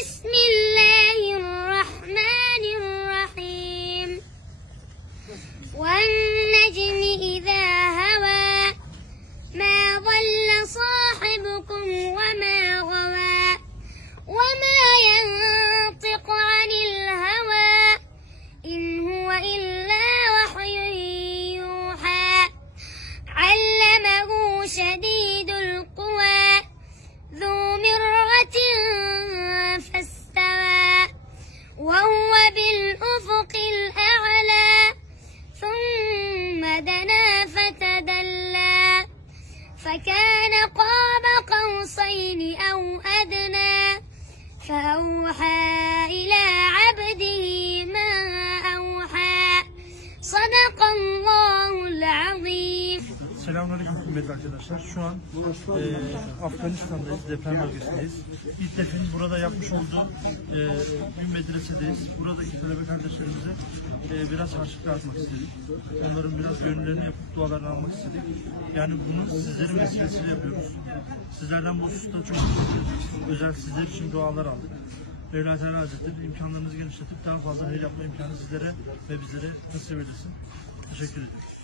بسم الله الرحمن الرحيم والنجم إذا هوى ما ضل صاحبكم وما غوى وما ينطق عن الهوى إن هو إلا وحي يوحى علمه شديد القوى ذو مرة فاستوى وهو بالأفق الأعلى ثم دنا فتدلى فكان قاب قوسين أو أدنى فأوحى إلى عبده ما أوحى صدق الله العظيم. Selamünaleyküm kıymetli arkadaşlar. Şu an Afganistan'dayız, deprem bölgesindeyiz. İTDEF'in burada yapmış olduğu bir medresedeyiz. Buradaki talebe kardeşlerimize biraz harçlık dağıtmak istedik. Onların biraz gönüllerini yapıp dualarını almak istedik. Yani bunu sizlerin vesilesiyle yapıyoruz. Sizlerden bu hususta çok özel sizler için dualar aldık. Mevla Teala Hazretleri imkanlarınızı genişletip daha fazla hayır yapma imkanı sizlere ve bizlere nasip edilsin. Teşekkür ederim.